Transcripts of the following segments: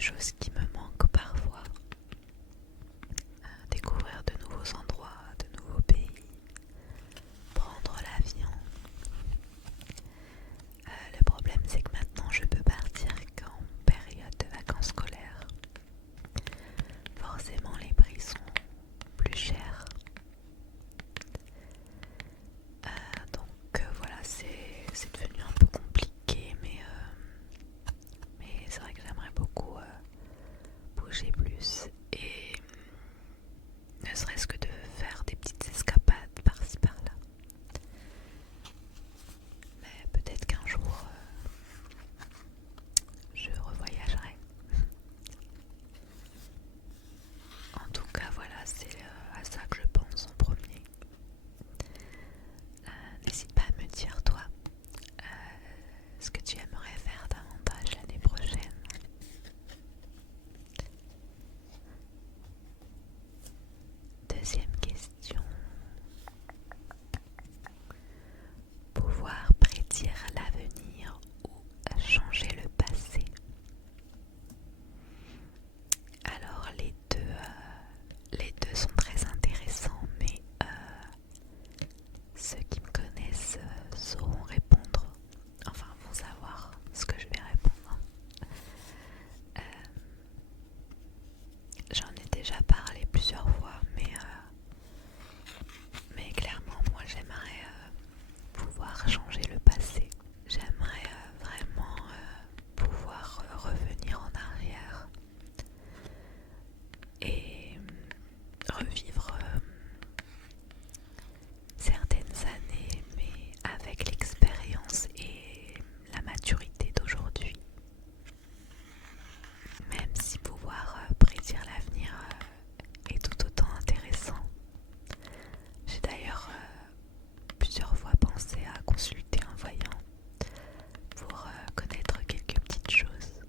choses qui me manquent parfois. Découvrir de nouveaux endroits, de nouveaux pays, prendre l'avion. Le problème c'est que maintenant je peux partir qu'en période de vacances scolaires. Forcément les prix sont plus chers. Donc voilà, c'est devenu un peu compliqué, mais c'est vrai que j'aimerais beaucoup bouger plus et ne serait-ce que de faire des petites escapades par-ci par-là. Mais peut-être qu'un jour je revoyagerai. En tout cas voilà, c'est à ça que je pense en premier. N'hésite pas à me dire toi ce que tu aimerais faire davantage l'année prochaine. Deuxième question. Pouvoir prédire l'avenir ou changer le passé. Alors les deux sont très intéressants, mais ceux qui me connaissent sauront répondre, enfin vont savoir ce que je vais répondre. Euh, J'en ai déjà parlé plusieurs fois, mais clairement moi j'aimerais pouvoir changer le passé. J'aimerais vraiment pouvoir revenir en arrière et revivre certaines années, mais avec l'expérience et la maturité d'aujourd'hui. Même si pouvoir prédire l'avenir est tout autant intéressant. J'ai d'ailleurs plusieurs fois pensé à consulter un voyant pour connaître quelques petites choses.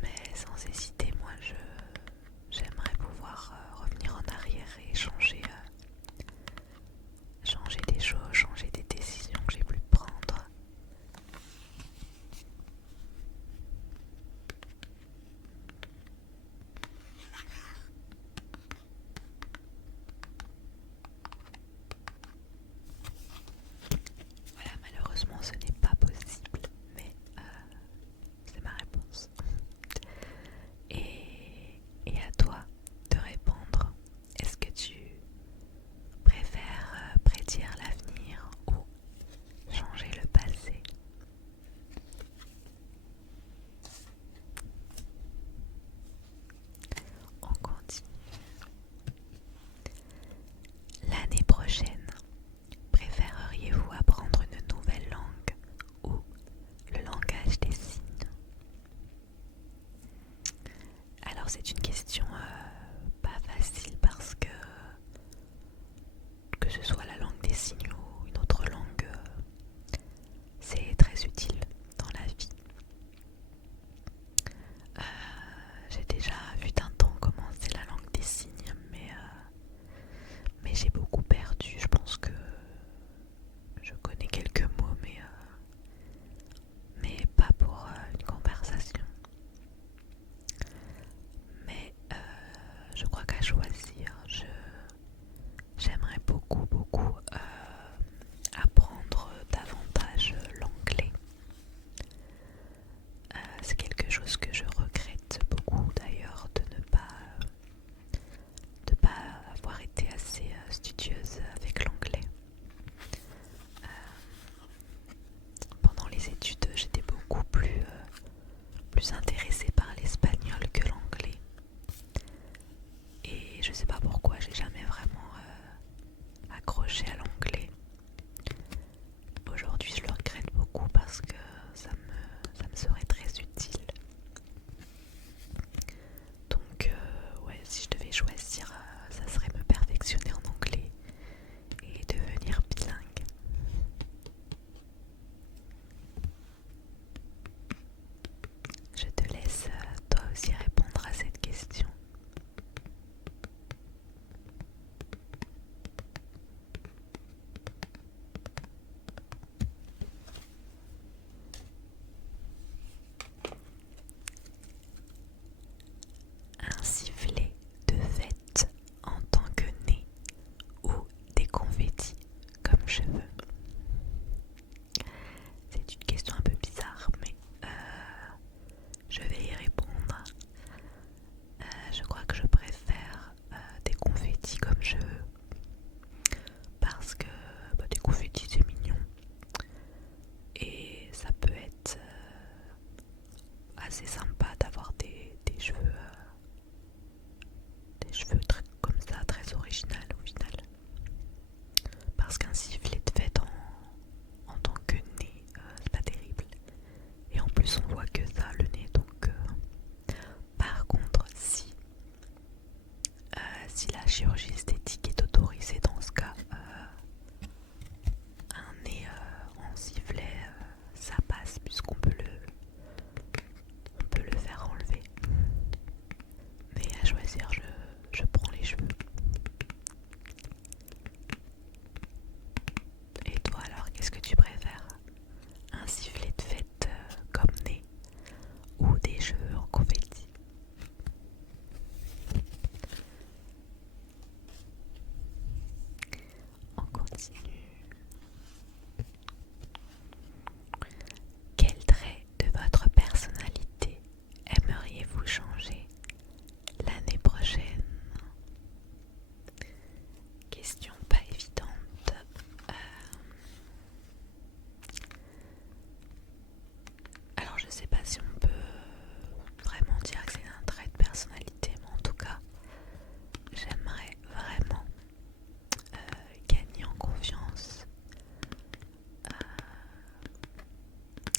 Mais sans hésiter, moi j'aimerais pouvoir revenir en arrière et changer des choses, changer des décisions que j'ai pu prendre. Voilà, malheureusement ce n'est pas possible, mais c'est ma réponse. Et à toi de répondre. Est-ce que tu préfères prédire l'avenir ou changer le passé? On continue. L'année prochaine, préféreriez-vous apprendre une nouvelle langue ou le langage des signes? Alors c'est une question pas facile parce que ce soit la langue des signes ou une autre langue, c'est très utile dans la vie. J'ai déjà vu d'un temps comment c'est la langue des signes, mais j'ai beaucoup perdu. Je pense que je connais quelques mots, mais pas pour une conversation. Mais plus on voit que ça, le nez. Donc, par contre, si la chirurgie esthétique est autorisée dans ce cas, un nez en sifflet, ça passe puisqu'on on peut le faire enlever. Mais à choisir, je prends les cheveux. Et toi alors, qu'est-ce que tu préfères? Un sifflet de fête comme nez ou des cheveux en confetti? On continue. Quel trait de votre personnalité aimeriez-vous changer l'année prochaine? Question pas évidente. Alors je sais pas si on peut vraiment dire que c'est un trait de personnalité, mais en tout cas, j'aimerais vraiment gagner en confiance.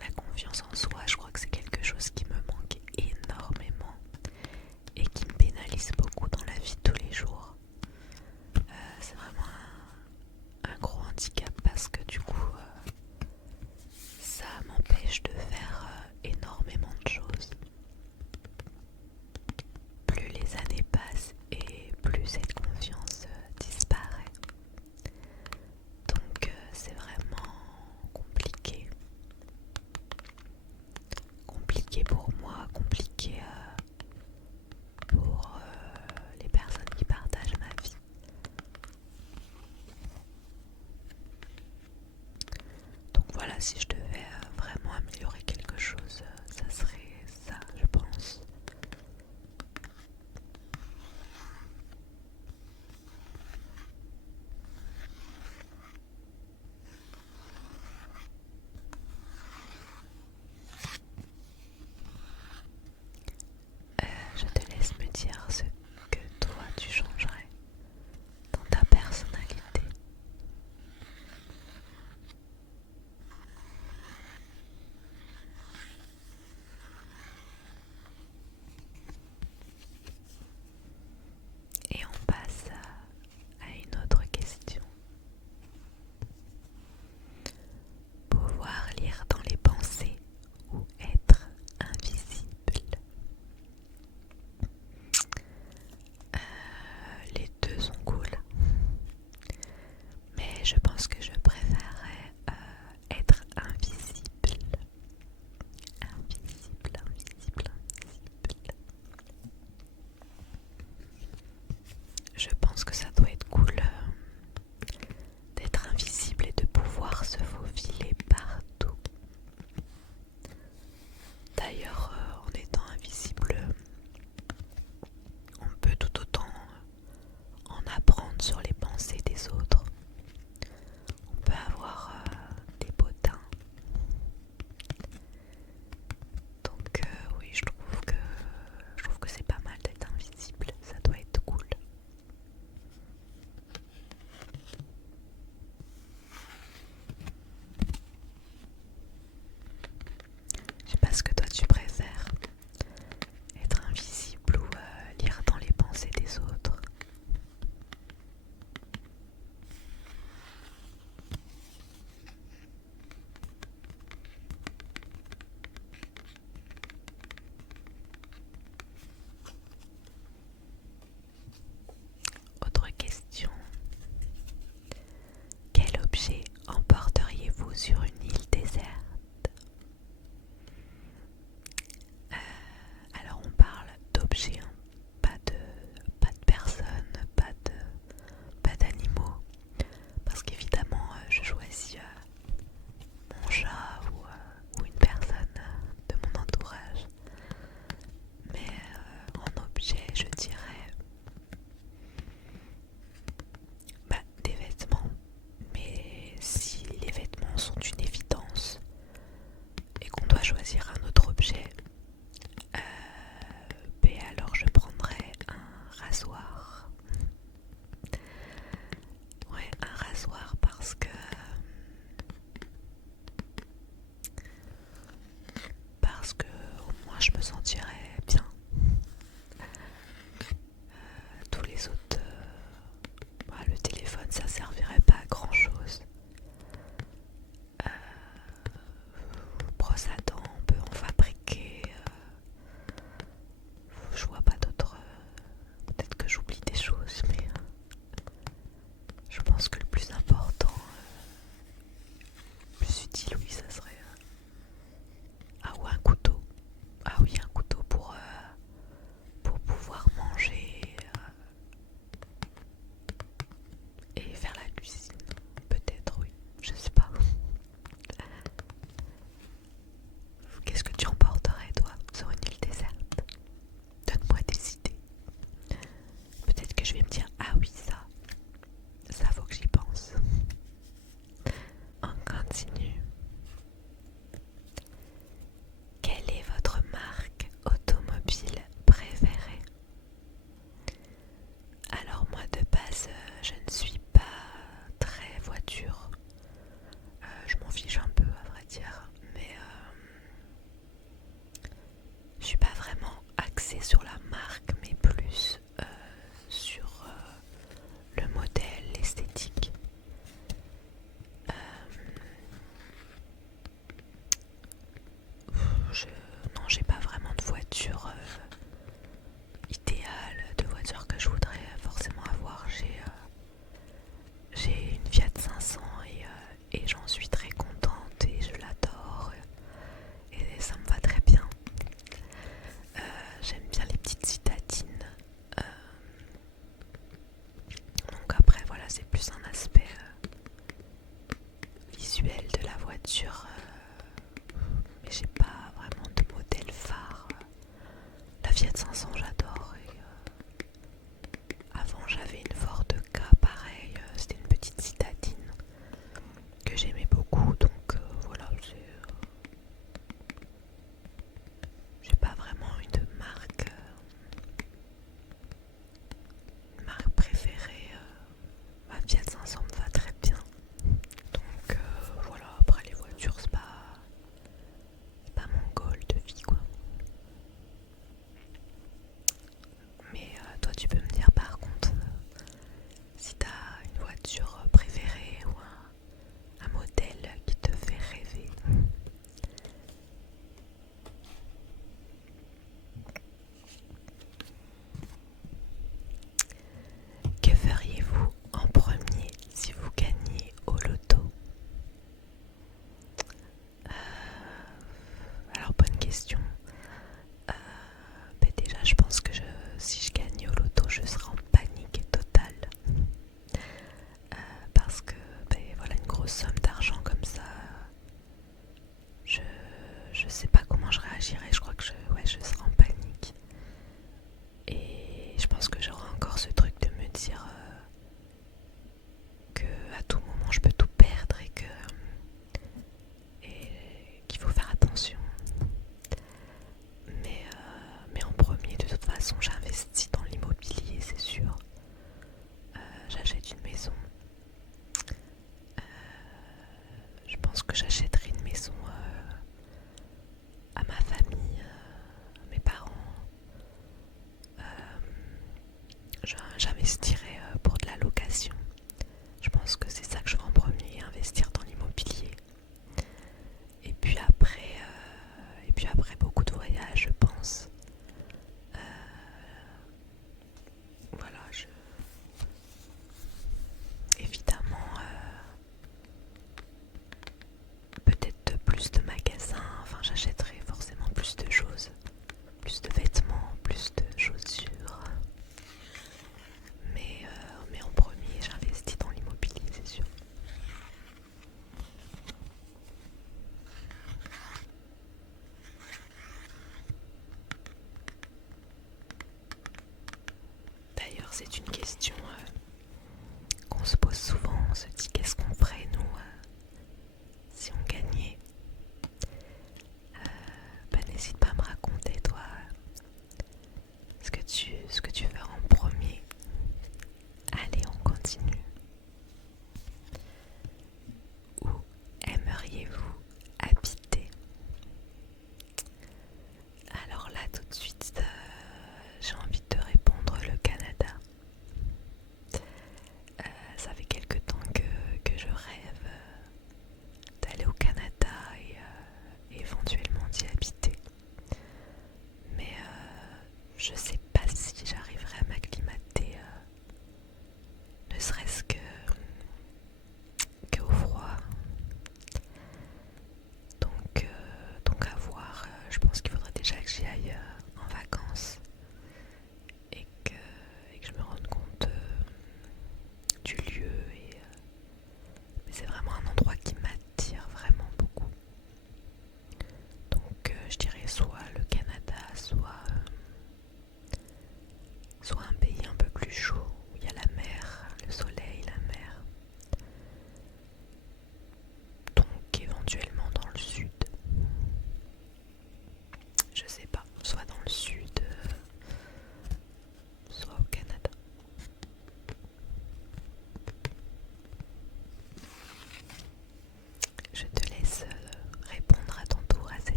La confiance en soi, je crois que c'est quelque chose qui me manque énormément et qui me pénalise beaucoup dans la vie de tous les jours. C'est vraiment un gros handicap parce que du coup, ça m'empêche de faire énormément de choses. Plus les années passent et plus cette confiance disparaît. Donc c'est vraiment compliqué. Compliqué pour moi, compliqué pour les personnes qui partagent ma vie. Donc voilà, si je devais vraiment améliorer quelque chose, ça serait ça, je pense. Je te laisse me dire ce que toi tu changerais dans ta personnalité. je me sentirais bien. Tous les autres, le téléphone, ça servirait pas à grand chose. Brosse à dents, on peut en fabriquer. Je vois pas d'autres. Peut-être que j'oublie des choses, mais je pense que le plus important, plus utile, oui, ça serait. Ah, ou un couteau. Ah oui, un couteau pour pouvoir manger et faire la cuisine. Peut-être, oui. Je sais pas. Qu'est-ce que tu emporterais, toi, sur une île déserte? Donne-moi des idées. Peut-être que je vais me dire, ah oui, ça faut que j'y pense. On continue. Quelle est votre marque automobile préférée? Alors moi de base, je ne suis pas très voiture. Je m'en fiche un peu à vrai dire, mais je suis pas vraiment axée sur la marque, mais plus sur le modèle, l'esthétique. Non, j'ai pas vraiment de voiture idéale, de voiture que je voudrais forcément avoir. J'ai une Fiat 500 et j'en suis très contente et je l'adore et ça me va très bien. J'aime bien les petites citadines. Donc après voilà, c'est plus un aspect visuel de la voiture, mais j'ai pas vraiment de modèle phare. La Fiat 500 j'adore et avant j'avais une Ford Ka, pareil, c'était une petite citadine que j'aimais beaucoup, donc voilà, j'ai pas vraiment une marque préférée. Ma Fiat 500 me va très bien, donc voilà, après les voitures c'est pas mon goal de vie quoi. Mais toi tu peux me dire par contre si t'as une voiture préférée ou un modèle qui te fait rêver. Que feriez-vous en premier si vous gagniez au loto? Alors bonne question. Déjà je pense que si je gagnais au loto je serais en panique totale. Parce que voilà, une grosse somme d'argent comme ça, je sais pas comment je réagirais. Je crois que je serais en panique. Et je pense que j'aurais encore ce truc de me dire que à tout moment je peux tout perdre et qu'il faut faire attention. Mais en premier, de toute façon, j'investis dans l'immobilier, c'est sûr. J'achète une maison. Je pense que j'achèterai une maison à ma famille, à mes parents. J'investirai pour de la location. Je pense que c'est ça que je ferai en premier, investir dans l'immobilier. Et puis après beaucoup de voyages, je pense. Voilà, évidemment, peut-être plus de magasins. Enfin, j'achèterai forcément plus de choses, plus de vêtements, plus de chaussures. Mais en premier, j'investis dans l'immobilier, c'est sûr. D'ailleurs, c'est une question qu'on se pose souvent. On se dit qu'est-ce qu'on ferait nous si on gagnait. N'hésite pas à me raconter toi ce que tu feras en premier. Allez, on continue. Où aimeriez-vous habiter? Alors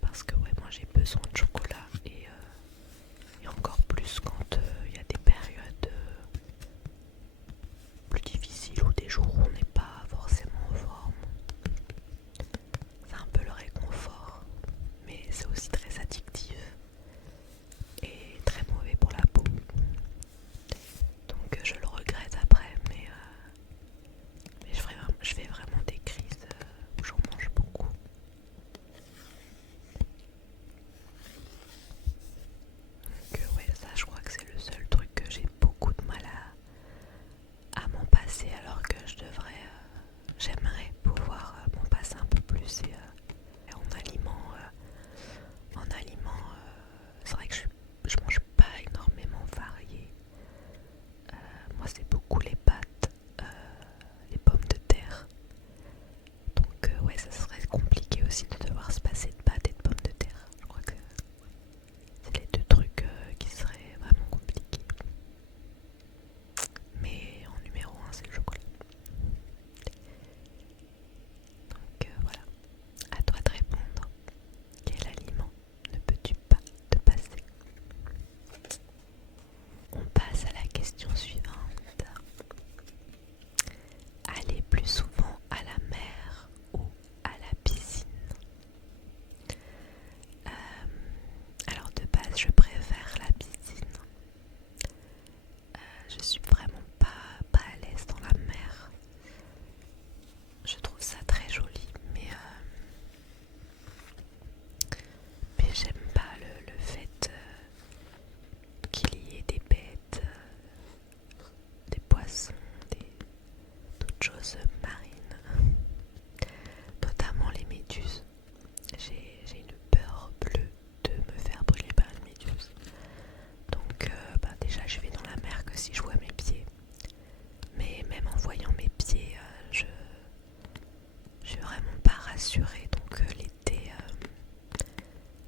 parce que ouais, moi j'ai besoin de chocolat et encore plus quand il y a des périodes plus difficiles ou des jours où on n'est pas forcément en forme. C'est un peu le réconfort, mais c'est aussi très addictif et très mauvais pour la peau. Donc je le regrette après, mais je fais vraiment des crises où j'en mange beaucoup. Donc ouais, ça je crois que c'est le seul truc que j'ai beaucoup de mal à m'en passer, alors que j'aimerais pouvoir m'en passer un peu plus et en aliment, c'est vrai que je mange pas énormément varié. Moi c'est beaucoup les pâtes, les pommes de terre. Donc ouais, ça serait compliqué aussi de devoir se passer de pâtes et de pommes de terre. Je crois que c'est les deux trucs qui seraient vraiment compliqués. Mais en numéro 1 c'est le chocolat. Donc voilà, à toi de répondre. Quel aliment ne peux-tu pas te passer? On passe à la question suivante. Aller plus souvent à la mer ou à la piscine? Alors de base, je préfère la piscine. Je suis vraiment pas à l'aise dans la mer. Je trouve ça très joli, mais j'aime pas le fait qu'il y ait des bêtes, des poissons, d'autres choses marines, notamment les méduses. J'ai une peur bleue de me faire brûler par une méduse. Donc déjà je vais dans la mer que si je vois mes pieds. Mais même en voyant mes pieds, je suis vraiment pas rassurée. Donc l'été,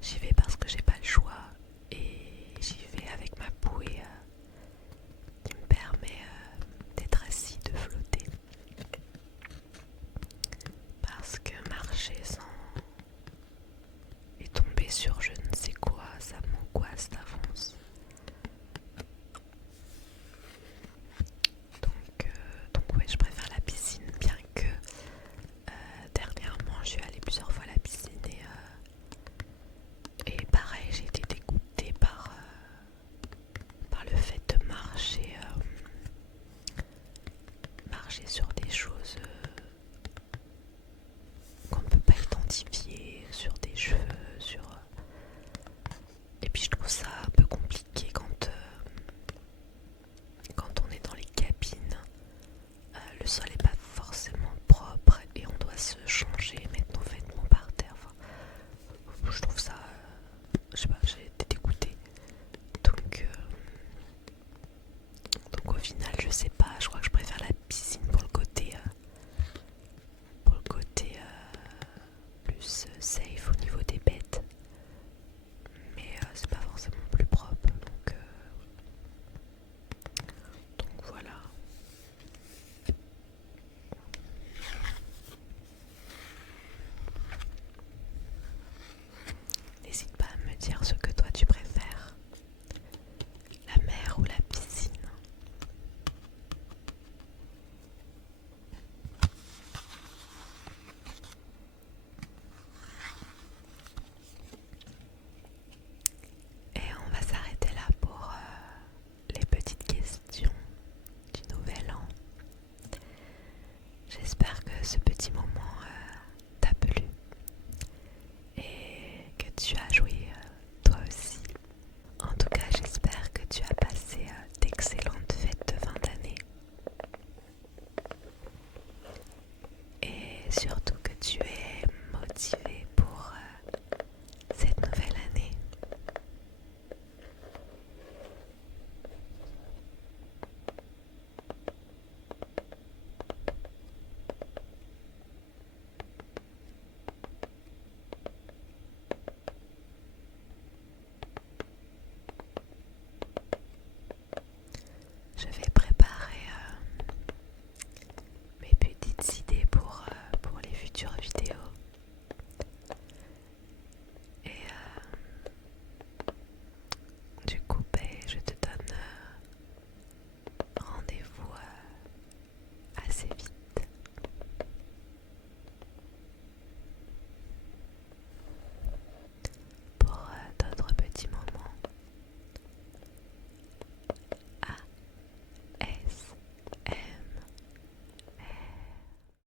j'y vais parce que j'ai pas le choix. Et j'y vais avec ma bouée qui me permet d'être assis, de flotter. Parce que marcher sans... et tomber sur je ne sais quoi, ça m'angoisse d'avance. Donc ouais, je préfère la piscine, bien que dernièrement je suis allée plusieurs fois à la piscine et pareil, j'ai été dégoûtée par le fait de marcher sur des choses qu'on ne peut pas identifier, sur des cheveux, et puis je trouve ça un peu compliqué quand on est dans les cabines. Le sol n'est pas forcément propre et on doit se changer et mettre nos vêtements par terre. Enfin, je trouve ça